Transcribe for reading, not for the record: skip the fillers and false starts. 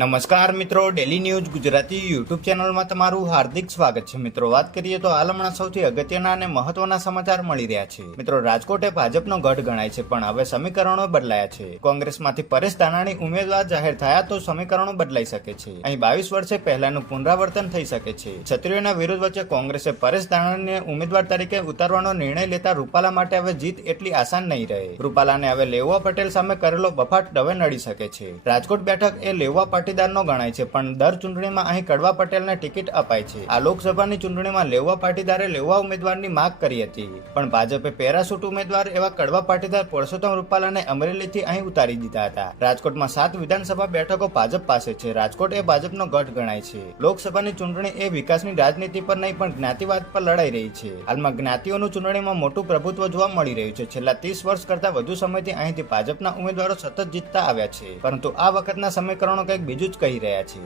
નમસ્કાર મિત્રો, daily news Gujarati YouTube ચેનલમાં તમારું હાર્દિક સ્વાગત છે। મિત્રો, વાત કરીએ તો હાલ હમણાં સૌથી અગત્યના અને મહત્વના સમાચાર મળી રહ્યા છે। મિત્રો, રાજકોટ એ ભાજપનો ગઢ ગણાય છે, પણ હવે સમીકરણો બદલાયા છે। કોંગ્રેસમાંથી પરેશ ધાનાણી ઉમેદવાર જાહેર થયા તો સમીકરણો બદલાઈ શકે છે। અહીં 22 વર્ષે પહેલાનું પુનરાવર્તન થઈ શકે છે। ક્ષત્રિયોના વિરોધ વચ્ચે કોંગ્રેસે પરેશ ધાનાણીને ઉમેદવાર તરીકે ઉતારવાનો નિર્ણય લેતા રૂપાલા માટે હવે જીત એટલી આસાન નહીં રહે। રૂપાલાને હવે લેઉવા પટેલ સામે કરેલો બફાટ હવે નડી શકે છે। રાજકોટ બેઠક એ લેઉવા પાટીદારનો ગણાય છે, પણ દર ચૂંટણીમાં અહીં કડવા પટેલને ટિકિટ અપાય છે। આ લોકસભાની ચૂંટણીમાં લેઉવા પાટીદારે લેઉવા ઉમેદવારની માંગ કરી હતી, પણ ભાજપે પેરાશૂટ ઉમેદવાર એવા કડવા પાટીદાર પરસોત્તમ રૂપાલાને અમરેલીથી અહીં ઉતારી દીધા હતા। રાજકોટમાં 7 વિધાનસભા બેઠકો ભાજપ પાસે છે। રાજકોટ એ ભાજપનો ગઢ ગણાય છે। લોકસભાની ચૂંટણી એ વિકાસની રાજનીતિ પર નહીં પણ જ્ઞાતિવાદ પર લડાઈ રહી છે। હાલમાં જ્ઞાતિઓનું ચૂંટણીમાં મોટું પ્રભુત્વ જોવા મળી રહ્યું છે। છેલ્લા 30 વર્ષ કરતા વધુ સમયથી અહીંથી ભાજપના ઉમેદવારો સતત જીતતા આવ્યા છે, પરંતુ આ વખતના સમીકરણો કંઈક બીજું જ કહી રહ્યા છે।